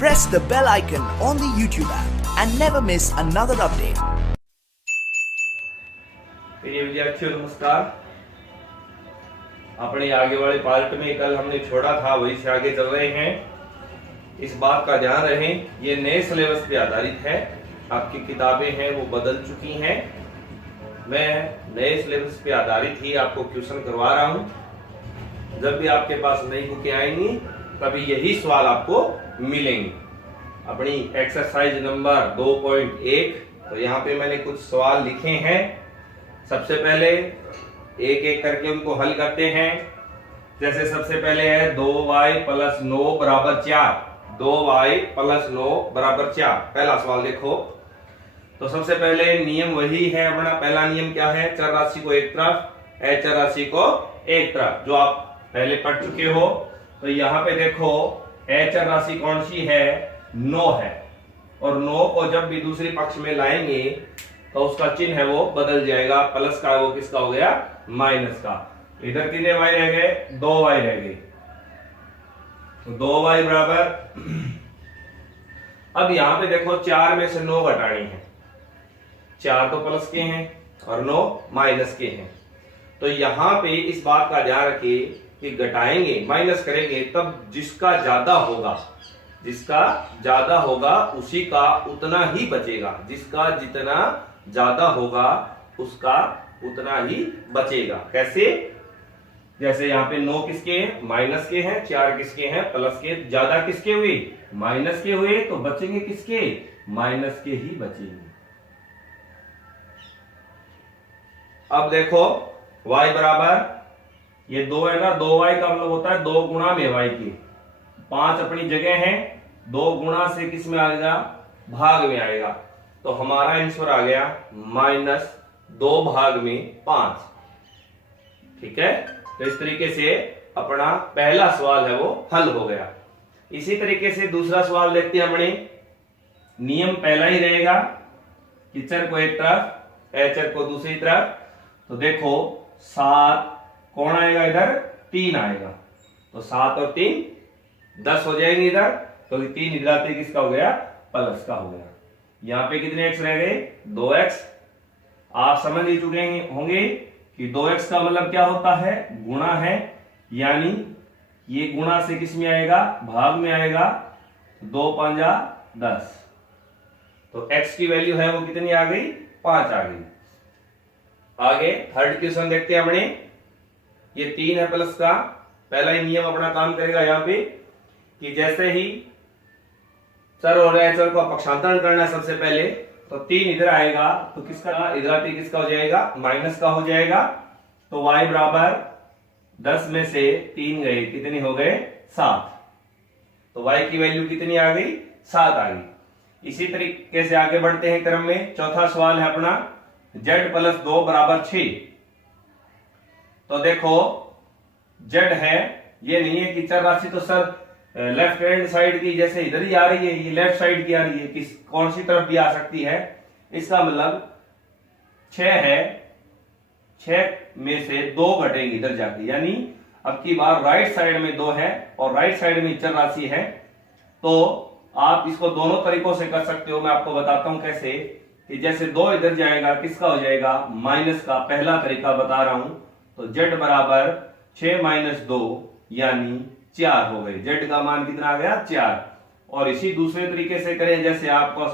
press the bell icon on the YouTube app and never miss another update. प्रिय विद्यार्थियों नमस्कार। अपने आगे वाले पार्ट में कल हमने छोड़ा था वही से आगे चल रहे हैं। इस बात का ध्यान रहे ये नए सिलेबस पे आधारित है। आपकी किताबें हैं वो बदल चुकी हैं। मैं नए सिलेबस पे आधारित ही आपको क्वेश्चन करवा रहा हूं। जब भी आपके पास नई बुकें आएंगी तभी यही सवाल आपको मिलेंगे। अपनी एक्सरसाइज नंबर 2.1 तो यहाँ पे मैंने कुछ सवाल लिखे हैं। सबसे पहले एक एक करके उनको हल करते हैं। जैसे सबसे पहले है 2y + 9 = 4। 2y + 9 = 4। पहला सवाल देखो। तो सबसे पहले नियम वही है अपना। पहला नियम क्या है? चर राशि को एक तरफ, अचर राशि को एक तरफ, जो आप पहले पढ़ चुके हो। तो यहाँ पे देखो अचर राशि कौन सी है? 9 है। और 9 को जब भी दूसरे पक्ष में लाएंगे तो उसका चिन्ह है वो बदल जाएगा। प्लस का वो किसका हो गया? माइनस का। इधर कितने y रह गए? 2y रह गए। तो 2y बराबर अब यहां पे देखो 4 में से 9 घटानी है। 4 तो प्लस के हैं और 9 माइनस के हैं। तो यहां पे इस बात का ध्यान रखिए कि घटाएंगे, माइनस करेंगे तब जिसका ज्यादा होगा उसी का उतना ही बचेगा। जिसका जितना ज्यादा होगा उसका उतना ही बचेगा। कैसे? जैसे यहाँ पे 9 किसके हैं? माइनस के हैं। 4 किसके हैं? प्लस के। ज्यादा किसके हुए? माइनस के हुए। तो बचेंगे किसके? माइनस के ही बचेंगे। अब देखो y बराबर ये 2 है ना, 2y का मतलब होता है 2 गुणा में y के। 5 अपनी जगह है, 2 गुणा से किस में आएगा? भाग में आएगा। तो हमारा आंसर आ गया -2 भाग में 5। ठीक है। तो इस तरीके से अपना पहला सवाल है वो हल हो गया। इसी तरीके से दूसरा सवाल देखते हैं अपने। नियम पहला ही रहेगा कि चर को एक तरफ, अचर को दूसरी तरफ। तो देखो 7 कौन आएगा? इधर 3 आएगा। तो 7 और 3 10 हो जाएंगे इधर। तो 3 इधर आते किसका हो गया? प्लस का हो गया। यहाँ पे कितने x रह गए? 2x। आप समझ ही चुके होंगे कि 2x का मतलब क्या होता है? गुणा है, यानी ये गुणा से किस में आएगा? भाग में आएगा। 2 5 10। तो x की वैल्यू है वो कितनी आ गई? 5 आ गई। आगे थर्ड क्वेश्चन देखते हैं अपने। ये 3 है प्लस का। पहला ही नियम अपना काम करेगा यहाँ पे कि जैसे ही चर और अचर को पक्षांतरण करना है सबसे पहले, तो 3 इधर आएगा तो किसका? इधर आते किसका हो जाएगा? माइनस का हो जाएगा। तो y बराबर 10 में से 3 गए, कितने हो गए? 7। तो y की वैल्यू कितनी आ गई? 7 आ गई। इसी तरीके से आगे बढ़ते हैं क्रम में। चौथा सवाल है अपना z + 2 = 6। तो देखो z है, ये नहीं है कि चर राशि तो सर लेफ्ट हैंड साइड की जैसे इधर ही आ रही है, ये लेफ्ट साइड की आ रही है, किस कौन सी तरफ भी आ सकती है। इसका मतलब 6 है, 6 में से 2 घटेंगे इधर जाके, यानी अब की बार राइट साइड में 2 है और राइट साइड में चर राशि है। तो आप इसको दोनों तरीकों से कर सकते हो। मैं आपको बताता हूं कैसे। कि जैसे 2 इधर जाएगा किसका हो जाएगा? माइनस का। पहला तरीका बता रहा हूं। तो z बराबर 6 - 2 यानी 4 हो गए। z का मान कितना आ गया? 4। और इसी दूसरे तरीके से करें, जैसे आपको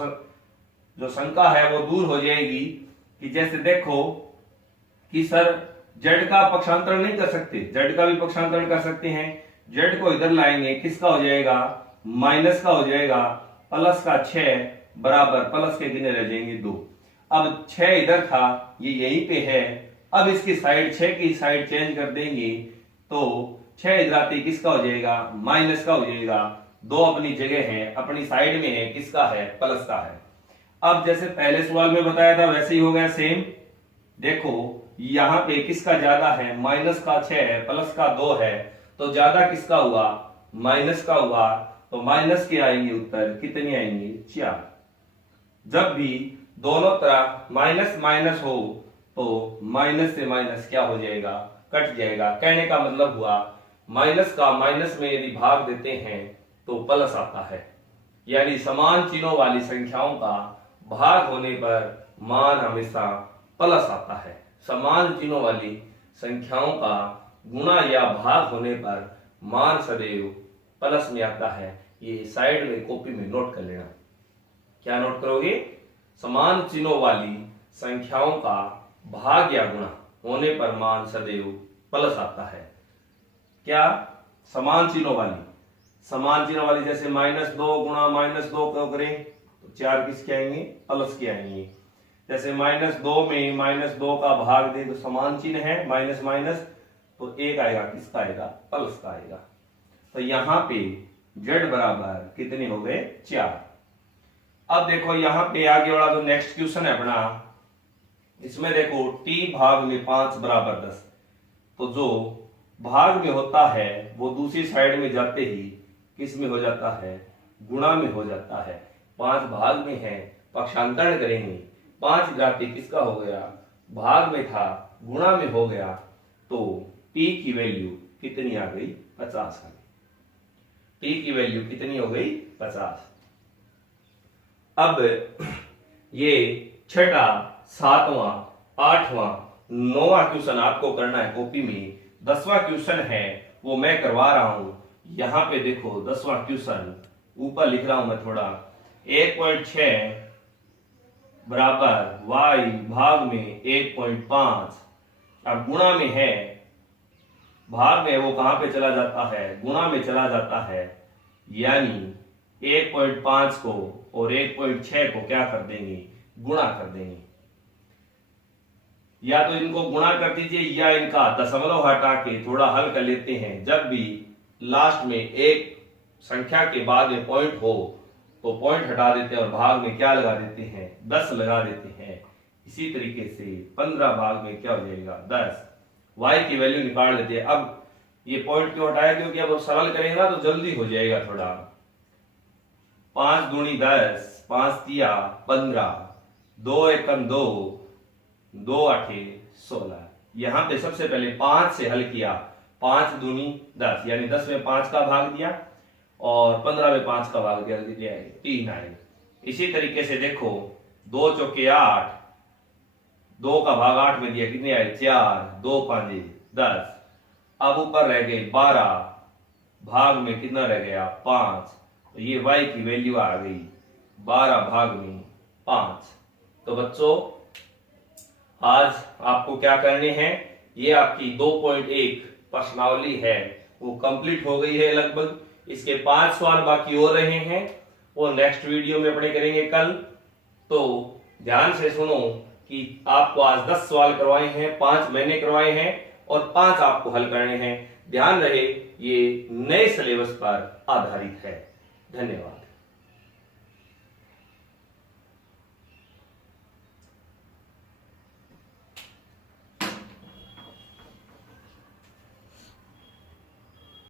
जो शंका है वो दूर हो जाएगी कि जैसे देखो कि सर z का पक्षांतरण नहीं कर सकते, z का भी पक्षांतरण कर सकते हैं। z को इधर लाएंगे, किसका हो जाएगा? माइनस का हो जाएगा। प्लस का 6 बराबर प्लस के कितने रह जाएंगे? 2। अब 6 इधर था, ये यहीं पे है। अब इसकी साइड 6 की साइड चेंज कर देंगे तो 6 इधर आते किसका हो जाएगा? माइनस का हो जाएगा। 2 अपनी जगह है, अपनी साइड में है, किसका है? प्लस का है। अब जैसे पहले सवाल में बताया था वैसे ही हो गया सेम। देखो यहां पे किसका ज्यादा है? माइनस का 6 है, प्लस का 2 है। तो ज्यादा किसका हुआ? माइनस का हुआ। तो माइनस के आएंगे उत्तर, कितने आएंगे? 4। जब भी दोनों तरफ माइनस माइनस हो तो माइनस से माइनस क्या हो जाएगा? कट जाएगा। कहने का मतलब हुआ माइनस का माइनस में यदि भाग देते हैं तो प्लस आता है। यानी समान चिन्हों वाली संख्याओं का भाग होने पर मान हमेशा प्लस आता है। समान चिन्हों वाली संख्याओं का गुणा या भाग होने पर मान सदैव प्लस में आता है। ये साइड में कॉपी में नोट कर लेना। क्या नोट करोगे? समान चिन्हों वाली संख्याओं का भाग या गुणा होने पर मान सदैव प्लस आता है। क्या? समान चिन्हों वाली जैसे -2 गुणा -2 क्यों करें तो 4 किसके आएंगे? प्लस के आएंगे। जैसे -2 में -2 का भाग दे तो समान चिन्ह है माइनस माइनस, तो 1 आएगा, किसका आएगा? प्लस का आएगा। तो यहां पे z बराबर कितने हो गए? 4। अब देखो यहां पे आगे वाला जो नेक्स्ट क्वेश्चन है अपना, इसमें देखो t भाग में 5 बराबर 10। तो जो भाग में होता है वो दूसरी साइड में जाते ही किस में हो जाता है? गुणा में हो जाता है। 5 भाग में है, पक्षांतरण करेंगे, 5 जाते किसका हो गया? भाग में था, गुणा में हो गया। तो t की वैल्यू कितनी आ गई? 50 आ गई। t की वैल्यू कितनी हो गई? 50। अब ये 6वां, 7वां, 8वां, 9वां क्वेश्चन आपको करना है कॉपी में। 10वां क्वेश्चन है वो मैं करवा रहा हूं। यहां पे देखो 10वां क्वेश्चन ऊपर लिख रहा हूं मैं थोड़ा। 1.6 बराबर y भाग में 1.5। अब गुणा में है, भाग में वो कहां पे चला जाता है? गुणा में चला जाता है। यानी 1.5 को और 1.6 को क्या कर देंगे? गुणा कर देंगे। या तो इनको गुणा कर दीजिए या इनका दशमलव हटा के थोड़ा हल कर लेते हैं। जब भी लास्ट में एक संख्या के बाद में पॉइंट हो तो पॉइंट हटा देते हैं और भाग में क्या लगा देते हैं? 10 लगा देते हैं। इसी तरीके से 15 भाग में क्या हो जाएगा? 10। y की वैल्यू निकाल लेते हैं। अब ये पॉइंट क्यों हटाया? क्योंकि अब सरल करेंगे ना तो जल्दी हो जाएगा थोड़ा। 5 दूनी 10, 5 तिया 15, 2 एकम 2, 2 आठे 16। यहां पे सबसे पहले 5 से हल किया। 5 दूनी 10, यानी 10 में 5 का भाग दिया और 15 में 5 का भाग दिया, 3 आए। इसी तरीके से देखो 2 चौके 8, 2 का भाग 8 में दिया, कितने आए? 4, 2 5 10। अब ऊपर रह गए 12, भाग में कितना रह गया? 5। तो ये y की वैल्यू आ गई 12 भाग में 5। तो बच्चों आज आपको क्या करने हैं? ये आपकी 2.1 प्रश्नावली है वो कंप्लीट हो गई है लगभग। इसके 5 सवाल बाकी हो रहे हैं, वो नेक्स्ट वीडियो में अपने करेंगे कल। तो ध्यान से सुनो कि आपको आज 10 सवाल करवाए हैं, 5 मैंने करवाए हैं और 5 आपको हल करने हैं। ध्यान रहे ये नए सिलेबस पर आधारित है। धन्यवाद।